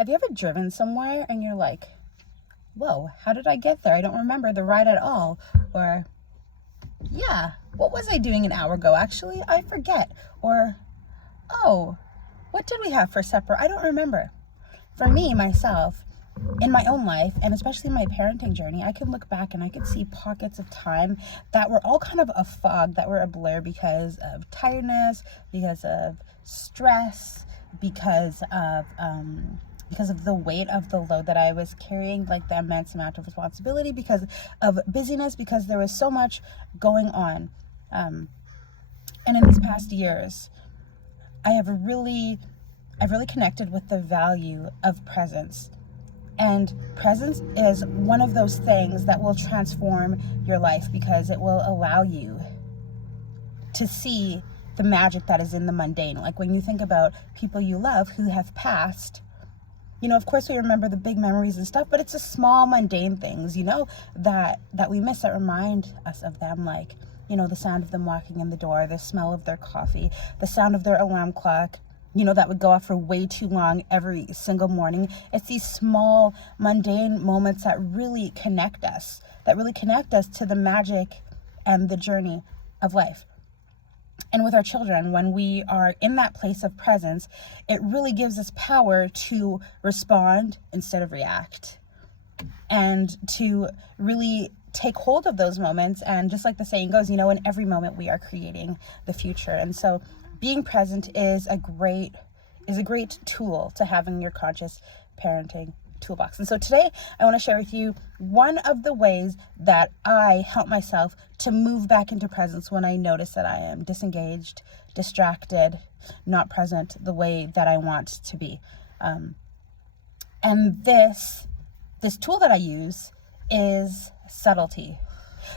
Have you ever driven somewhere and you're like, whoa, how did I get there? I don't remember the ride at all. Or, yeah, what was I doing an hour ago? Actually, I forget. Or, oh, what did we have for supper? I don't remember. For me, myself, in my own life, and especially in my parenting journey, I can look back and I could see pockets of time that were all kind of a fog, that were a blur because of tiredness, because of stress, because of the weight of the load that I was carrying, like the immense amount of responsibility, because of busyness, because there was so much going on. And in these past years, I've really connected with the value of presence. And presence is one of those things that will transform your life, because it will allow you to see the magic that is in the mundane. Like when you think about people you love who have passed, of course we remember the big memories and stuff, but it's the small mundane things, that we miss, that remind us of them. Like, the sound of them walking in the door, the smell of their coffee, the sound of their alarm clock, that would go off for way too long every single morning. It's these small, mundane moments that really connect us to the magic and the journey of life. And with our children, when we are in that place of presence, it really gives us power to respond instead of react, and to really take hold of those moments. And just like the saying goes, in every moment we are creating the future. And so being present is a great tool to have in your conscious parenting toolbox. And so today I want to share with you one of the ways that I help myself to move back into presence when I notice that I am disengaged, distracted, not present the way that I want to be. And this tool that I use is subtlety.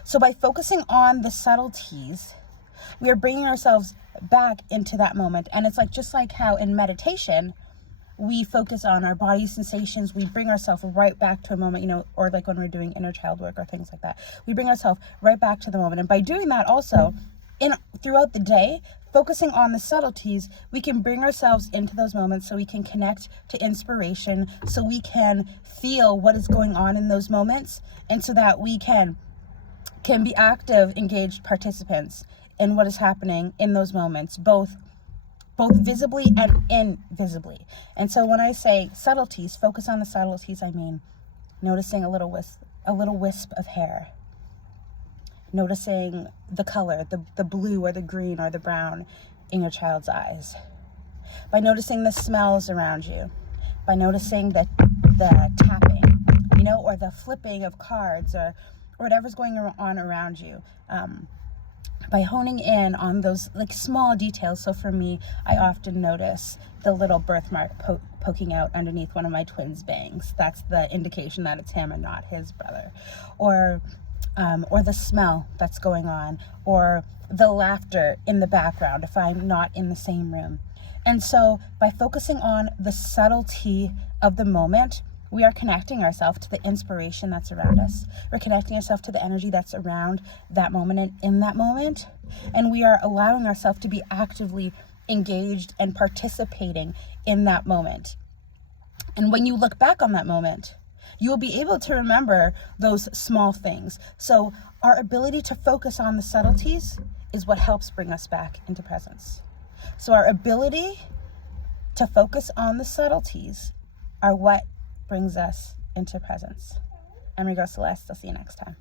So by focusing on the subtleties, we are bringing ourselves back into that moment. And it's just like how in meditation, we focus on our body sensations, we bring ourselves right back to a moment, or like when we're doing inner child work or things like that, we bring ourselves right back to the moment. And by doing that also, throughout the day, focusing on the subtleties, we can bring ourselves into those moments, so we can connect to inspiration, so we can feel what is going on in those moments, and so that we can be active, engaged participants in what is happening in those moments, both visibly and invisibly. And so when I say subtleties, focus on the subtleties, I mean noticing a little wisp of hair, noticing the color, the blue or the green or the brown in your child's eyes, by noticing the smells around you, by noticing the tapping, or the flipping of cards, or whatever's going on around you. By honing in on those small details. So for me, I often notice the little birthmark poking out underneath one of my twins' bangs. That's the indication that it's him and not his brother. Or the smell that's going on, or the laughter in the background if I'm not in the same room. And so by focusing on the subtlety of the moment, we are connecting ourselves to the inspiration that's around us. We're connecting ourselves to the energy that's around that moment and in that moment. And we are allowing ourselves to be actively engaged and participating in that moment. And when you look back on that moment, you will be able to remember those small things. So our ability to focus on the subtleties is what helps bring us back into presence. So our ability to focus on the subtleties are what brings us into presence. I'm your girl Celeste. I'll see you next time.